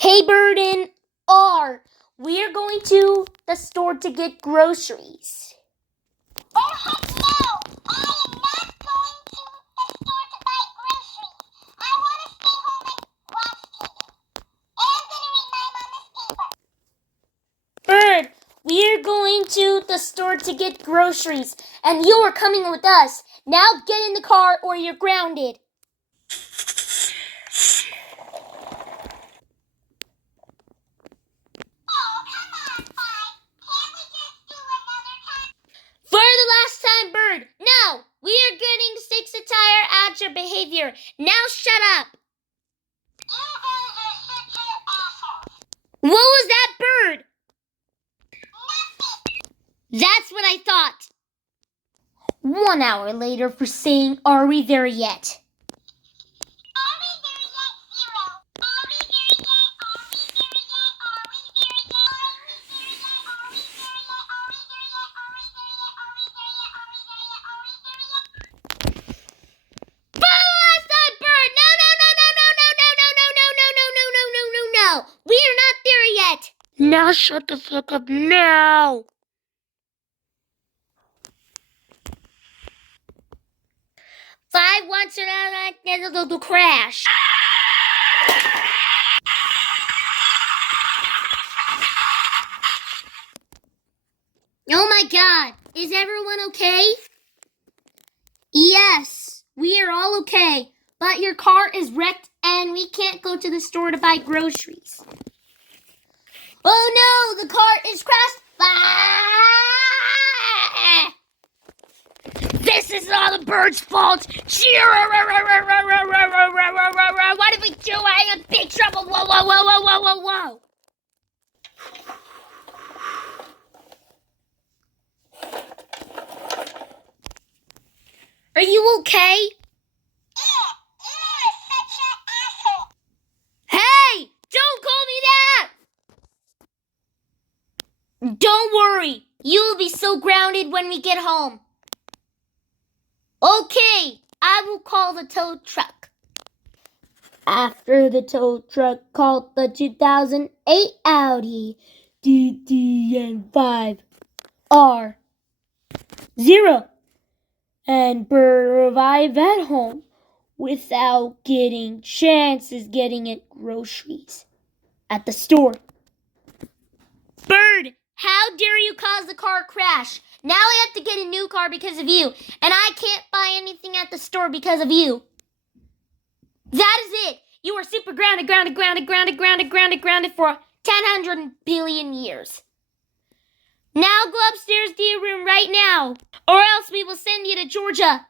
Hey, Bird and R, we're going to the store to get groceries. Oh, heck no! I am not going to the store to buy groceries. I want to stay home and watch TV. And gonna read my mama's paper. Bird, we're going to the store to get groceries, and you are coming with us. Now get in the car or you're grounded. Oh, come on, Five. Can't we just do another time? For the last time, Bird. No, we are getting sick and tired at your behavior. Now shut up. You guys are such an assholes. What was that, Bird? Nothing. That's what I thought. 1 hour later for saying, are we there yet? Are we there yet? Zero. Are we there yet? Are we there yet? Are we there yet? Are we there yet? Are we there yet? Are we there yet? Are we there yet? Are we there yet? Are we there yet? Are we there yet? For the last time, Bird! No, no, no, no, no, no, no, no, no, no, no, no, no, no, no, no, no. We are not there yet. Now shut the fuck up now. Five wants to crash. Oh my God, is everyone okay? Yes, we are all okay, but your car is wrecked and we can't go to the store to buy groceries. Oh no, the car is crashed. Ah! This is all the bird's fault. What did we do? I'm in big trouble. Whoa, whoa, whoa, whoa, whoa, whoa, whoa. Are you okay? You're such an asshole. Hey, don't call me that. Don't worry. You'll be so grounded when we get home. Okay, I will call the tow truck. After the tow truck called the 2008 Audi DDN5 R0 and arrive at home without getting chances getting it groceries at the store. Bird, how dare you cause the car crash? Now I have to get a new car because of you, and I can't buy anything at the store because of you. That is it. You are super grounded for 100 billion years. Now go upstairs to your room right now, or else we will send you to Georgia.